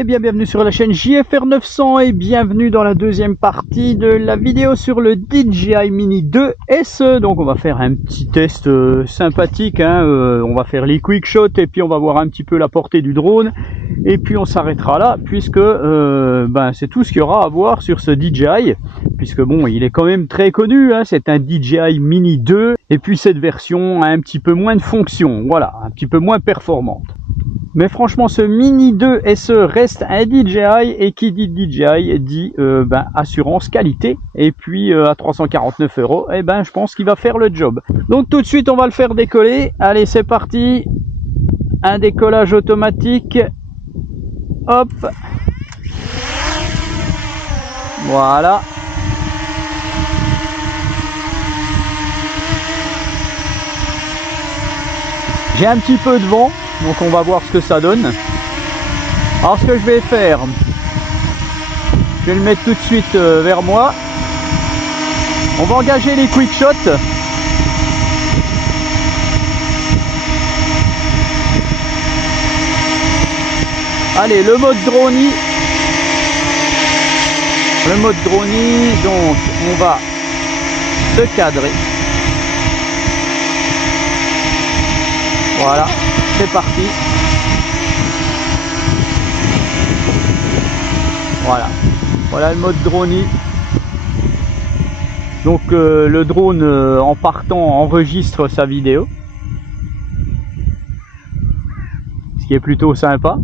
Eh bien, bienvenue sur la chaîne JFR 900 et bienvenue dans la deuxième partie de la vidéo sur le DJI Mini 2 SE. Donc on va faire un petit test sympathique, hein. On va faire les quick shots et puis on va voir un petit peu la portée du drone. Et puis on s'arrêtera là puisque c'est tout ce qu'il y aura à voir sur ce DJI. Puisque bon, il est quand même très connu, hein. C'est un DJI Mini 2 et puis cette version a un petit peu moins de fonctions, voilà, un petit peu moins performante. Mais franchement, ce Mini 2 SE reste un DJI, et qui dit DJI dit assurance qualité. Et puis à 349 €, je pense qu'il va faire le job. Donc tout de suite, on va le faire décoller. Allez, c'est parti. Un décollage automatique. Hop. Voilà. J'ai un petit peu de vent. Donc on va voir ce que ça donne. Alors ce que je vais faire, je vais le mettre tout de suite vers moi. On va engager les quick shots. Allez, le mode drone. Le mode drone, donc on va se cadrer. Voilà. C'est parti. Voilà le mode drone. Donc le drone en partant enregistre sa vidéo, ce qui est plutôt sympa.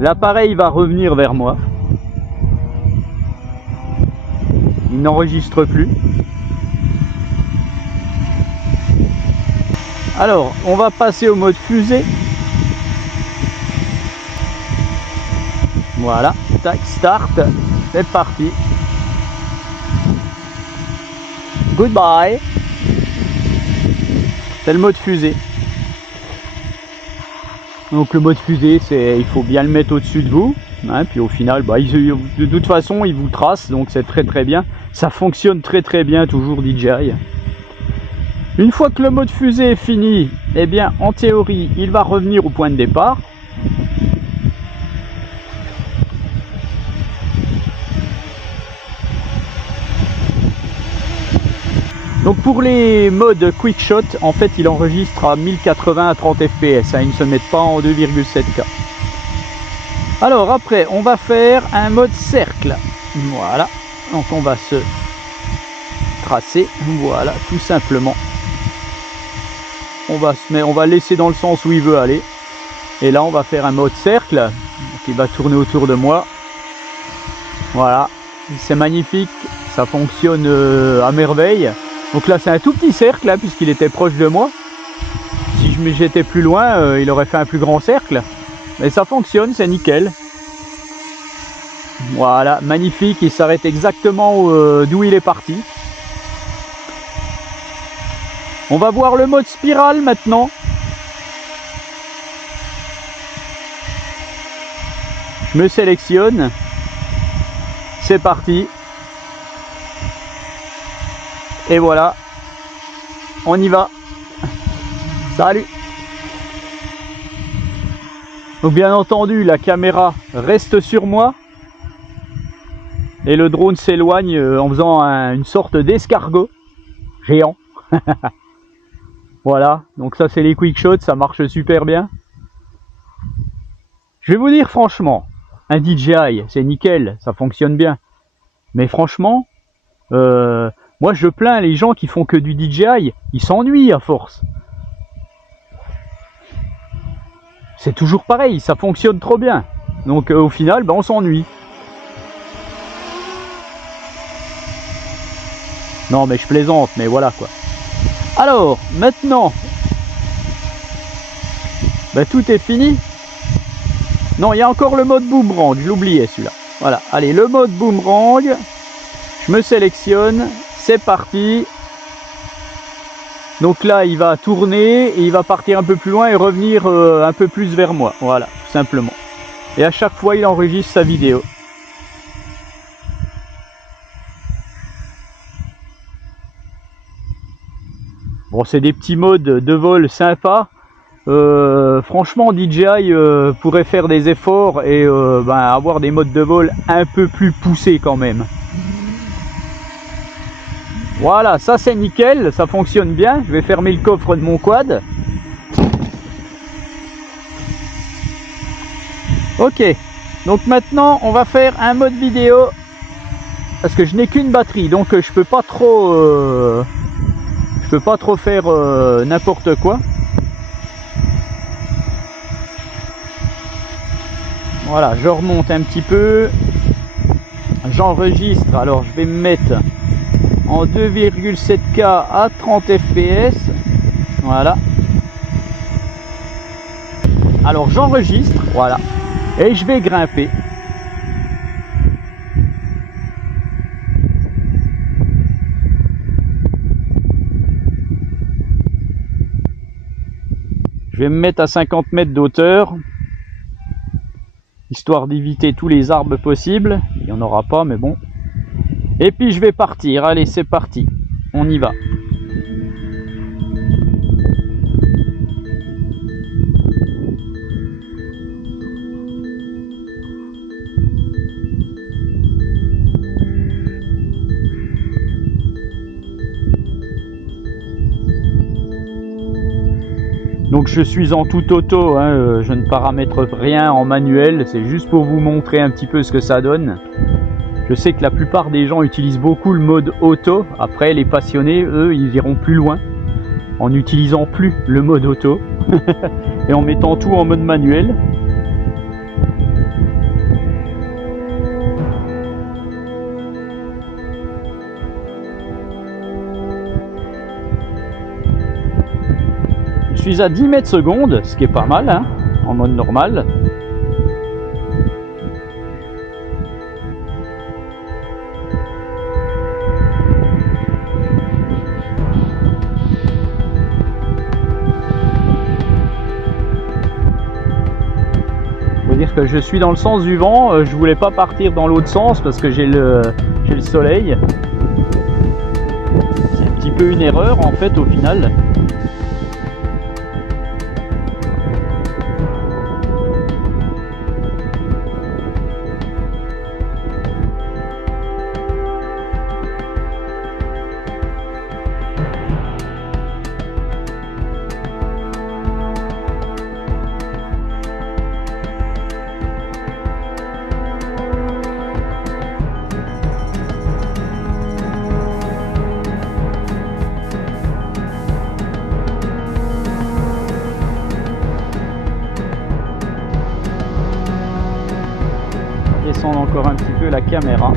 L'appareil va revenir vers moi. Il n'enregistre plus. Alors, on va passer au mode fusée. Voilà, tac, start, c'est parti. Goodbye. C'est le mode fusée. Donc le mode fusée, il faut bien le mettre au-dessus de vous. Hein, puis au final, de toute façon, il vous trace, donc c'est très bien. Ça fonctionne très bien, toujours DJI. Une fois que le mode fusée est fini, en théorie, il va revenir au point de départ. Donc pour les modes quick shot, en fait, il enregistre à 1080 à 30 fps. Hein, ils ne se mettent pas en 2,7K. Alors après, on va faire un mode cercle. Voilà. Donc on va se tracer. Voilà, tout simplement. On va laisser dans le sens où il veut aller. Et là, on va faire un mode cercle qui va tourner autour de moi. Voilà. C'est magnifique. Ça fonctionne à merveille. Donc là, c'est un tout petit cercle, hein, puisqu'il était proche de moi. Si j'étais plus loin, il aurait fait un plus grand cercle. Mais ça fonctionne, c'est nickel. Voilà, magnifique. Il s'arrête exactement d'où il est parti. On va voir le mode spirale maintenant. Je me sélectionne. C'est parti. Et voilà. On y va. Salut. Donc bien entendu, la caméra reste sur moi. Et le drone s'éloigne en faisant une sorte d'escargot géant. Voilà, donc ça c'est les quick shots, ça marche super bien. Je vais vous dire franchement, un DJI c'est nickel, ça fonctionne bien. Mais franchement, moi je plains les gens qui font que du DJI, ils s'ennuient à force. C'est toujours pareil, ça fonctionne trop bien. Donc au final, on s'ennuie. Non mais je plaisante, mais voilà quoi. Alors, maintenant, tout est fini. Non, il y a encore le mode boomerang, je l'oubliais celui-là. Voilà, allez, le mode boomerang, je me sélectionne, c'est parti. Donc là, il va tourner, et il va partir un peu plus loin et revenir un peu plus vers moi. Voilà, tout simplement. Et à chaque fois, il enregistre sa vidéo. Bon, c'est des petits modes de vol sympas. Franchement, DJI pourrait faire des efforts et avoir des modes de vol un peu plus poussés quand même. Voilà, ça c'est nickel, ça fonctionne bien. Je vais fermer le coffre de mon quad. Ok, donc maintenant on va faire un mode vidéo parce que je n'ai qu'une batterie, donc je peux pas trop faire n'importe quoi. Voilà, je remonte un petit peu, j'enregistre. Alors je vais me mettre en 2,7K à 30 fps. Voilà. Alors j'enregistre, voilà, et je vais grimper. Je vais me mettre à 50 mètres d'hauteur, histoire d'éviter tous les arbres possibles. Il n'y en aura pas, mais bon. Et puis je vais partir. Allez, c'est parti. On y va. Donc je suis en tout auto, hein, je ne paramètre rien en manuel, c'est juste pour vous montrer un petit peu ce que ça donne. Je sais que la plupart des gens utilisent beaucoup le mode auto. Après, les passionnés, eux, ils iront plus loin en n'utilisant plus le mode auto et en mettant tout en mode manuel. Je suis à 10 mètres secondes, ce qui est pas mal, hein, en mode normal. Faut dire que je suis dans le sens du vent, je voulais pas partir dans l'autre sens parce que j'ai le soleil. C'est un petit peu une erreur en fait au final. Descendre encore un petit peu la caméra.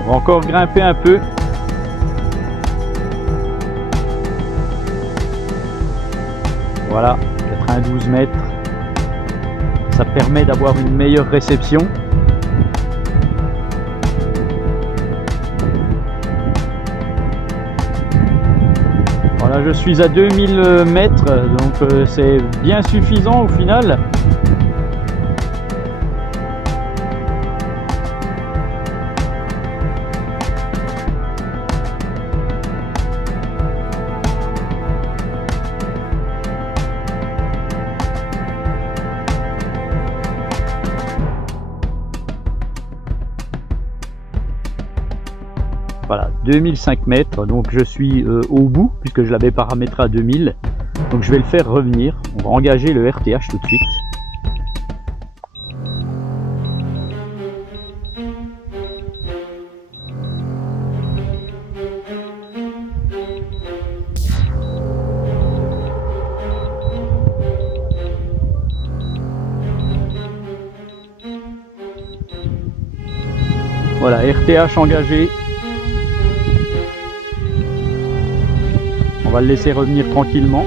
On va encore grimper un peu. Voilà, 92 mètres. Ça permet d'avoir une meilleure réception. Voilà, je suis à 2000 mètres, donc c'est bien suffisant au final. 2005 mètres, donc je suis au bout puisque je l'avais paramétré à 2000. Donc je vais le faire revenir. On va engager le RTH tout de suite. Voilà, RTH engagé. On va le laisser revenir tranquillement.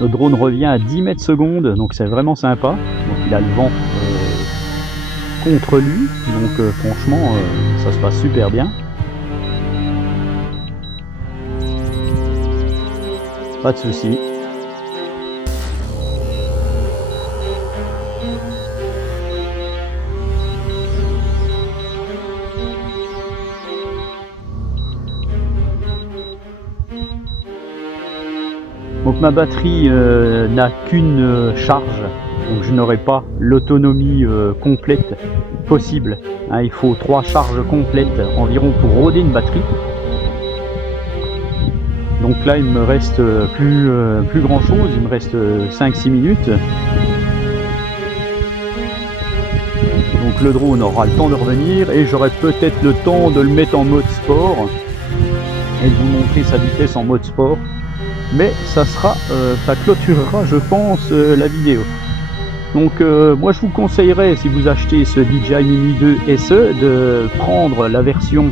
Le drone revient à 10 mètres secondes, donc c'est vraiment sympa. Donc il a le vent contre lui, donc franchement ça se passe super bien. Pas de souci. Donc ma batterie n'a qu'une charge, donc je n'aurai pas l'autonomie complète possible. Hein, il faut 3 charges complètes environ pour rôder une batterie. Donc là il me reste plus grand chose, il me reste 5-6 minutes. Donc le drone aura le temps de revenir et j'aurai peut-être le temps de le mettre en mode sport et de vous montrer sa vitesse en mode sport. Mais ça sera, ça clôturera je pense la vidéo. Donc moi je vous conseillerais, si vous achetez ce DJI Mini 2 SE, de prendre la version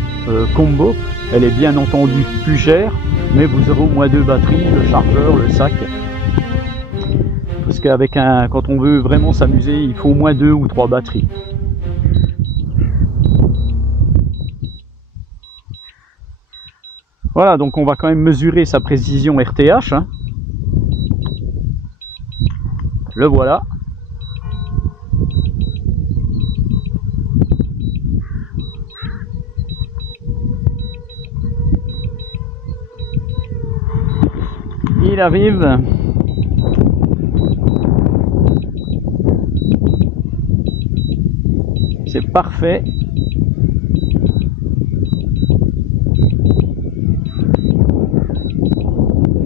combo. Elle est bien entendu plus chère, mais vous aurez au moins 2 batteries, le chargeur, le sac. Parce qu'avec quand on veut vraiment s'amuser, il faut au moins 2 ou 3 batteries. Voilà, donc on va quand même mesurer sa précision RTH. Hein. Le voilà. Il arrive. C'est parfait.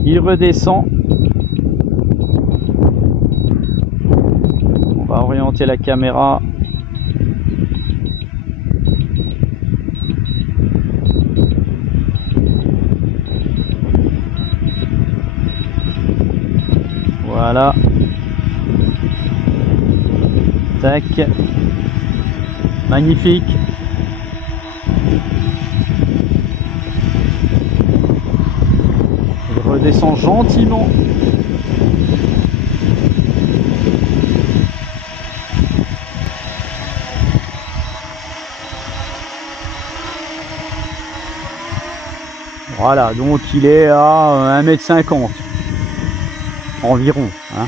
Il redescend. On va orienter la caméra. Voilà. Tac. Magnifique. Je redescends gentiment. Voilà, donc il est à 1,50 m environ. Hein.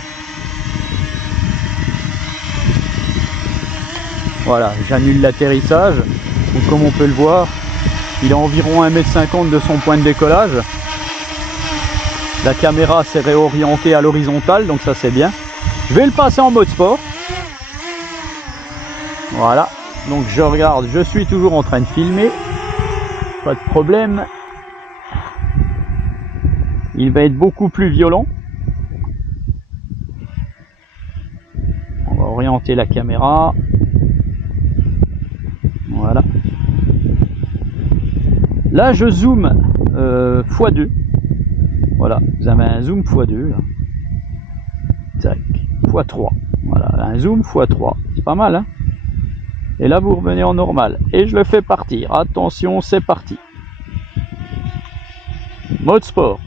Voilà, j'annule l'atterrissage. Donc comme on peut le voir, il est environ 1,50 m de son point de décollage. La caméra s'est réorientée à l'horizontale, donc ça c'est bien. Je vais le passer en mode sport. Voilà, donc je regarde, je suis toujours en train de filmer. Pas de problème. Il va être beaucoup plus violent. ajouter la caméra. Voilà. Là je zoome x2. Voilà, vous avez un zoom x2 là. Tac, x3. Voilà, un zoom x3. C'est pas mal, hein. Et là vous revenez en normal. Et je le fais partir. Attention, c'est parti. Mode sport.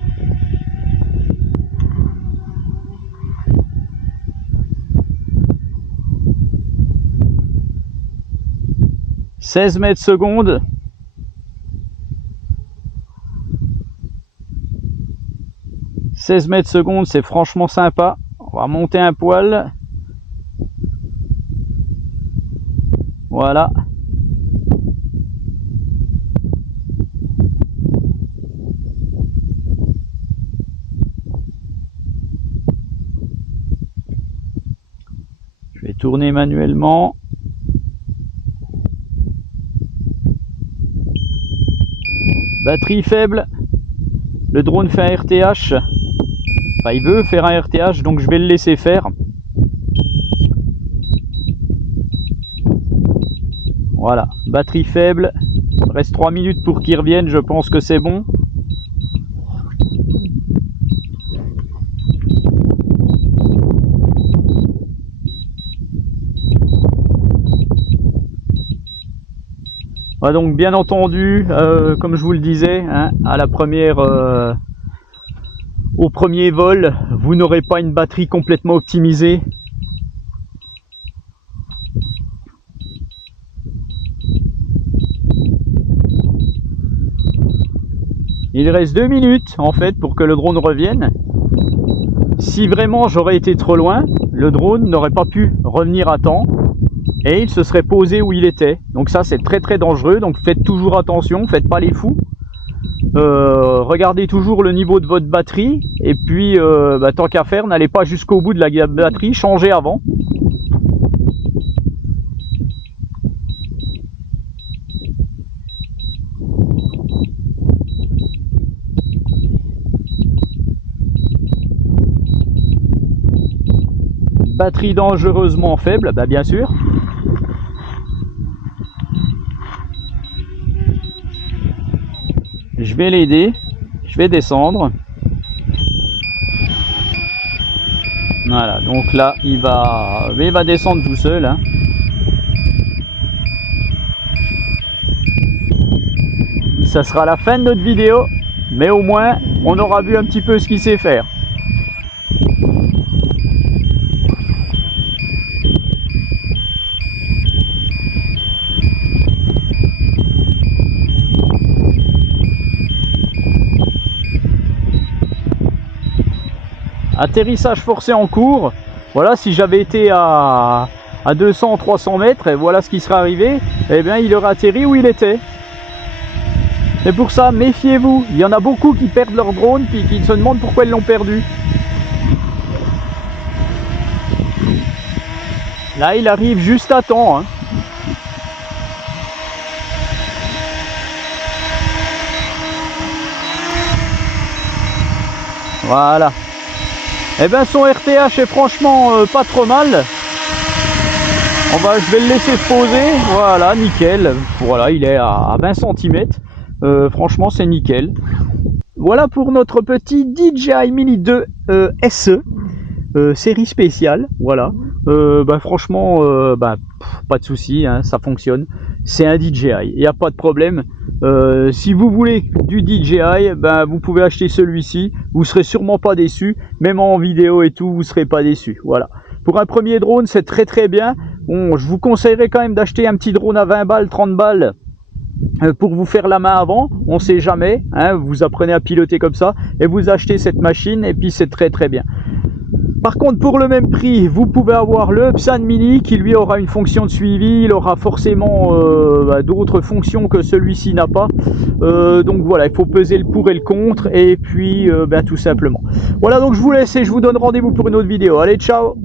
« 16 mètres secondes. » 16 mètres secondes, c'est franchement sympa. On va monter un poil. Voilà. Je vais tourner manuellement. Batterie faible. Le drone fait un RTH. Enfin, il veut faire un RTH, donc je vais le laisser faire. Voilà, batterie faible. Il me reste 3 minutes pour qu'il revienne, je pense que c'est bon. Voilà, donc bien entendu, comme je vous le disais, hein, à la première, au premier vol, vous n'aurez pas une batterie complètement optimisée. Il reste 2 minutes en fait pour que le drone revienne. Si vraiment j'aurais été trop loin, le drone n'aurait pas pu revenir à temps et il se serait posé où il était. Donc ça c'est très dangereux, donc faites toujours attention, faites pas les fous. Regardez toujours le niveau de votre batterie et puis tant qu'à faire, n'allez pas jusqu'au bout de la batterie, changez avant. Batterie dangereusement faible, bah bien sûr. Je vais l'aider, je vais descendre. Voilà, donc là il va descendre tout seul, hein. Ça sera la fin de notre vidéo, mais au moins on aura vu un petit peu ce qu'il sait faire. Atterrissage forcé en cours. Voilà, si j'avais été à 200-300 mètres, et voilà ce qui serait arrivé, eh bien il aurait atterri où il était. C'est pour ça, méfiez-vous. Il y en a beaucoup qui perdent leur drone puis qui se demandent pourquoi ils l'ont perdu. Là, il arrive juste à temps, hein. Voilà. Eh bien son RTH est franchement pas trop mal. Je vais le laisser se poser. Voilà, nickel. Voilà, il est à 20 cm. Franchement, c'est nickel. Voilà pour notre petit DJI Mini 2 SE. Série spéciale. Voilà. Franchement, pas de souci, hein, ça fonctionne. C'est un DJI. Il n'y a pas de problème. Si vous voulez du DJI, vous pouvez acheter celui-ci, vous serez sûrement pas déçu, même en vidéo et tout, vous serez pas déçu. Voilà. Pour un premier drone, c'est très bien. Bon, je vous conseillerais quand même d'acheter un petit drone à 20 balles, 30 balles pour vous faire la main avant. On sait jamais, hein, vous apprenez à piloter comme ça et vous achetez cette machine et puis c'est très bien. Par contre, pour le même prix, vous pouvez avoir le Psan Mini qui lui aura une fonction de suivi, il aura forcément d'autres fonctions que celui-ci n'a pas. Donc voilà, il faut peser le pour et le contre et puis tout simplement. Voilà, donc je vous laisse et je vous donne rendez-vous pour une autre vidéo. Allez, ciao!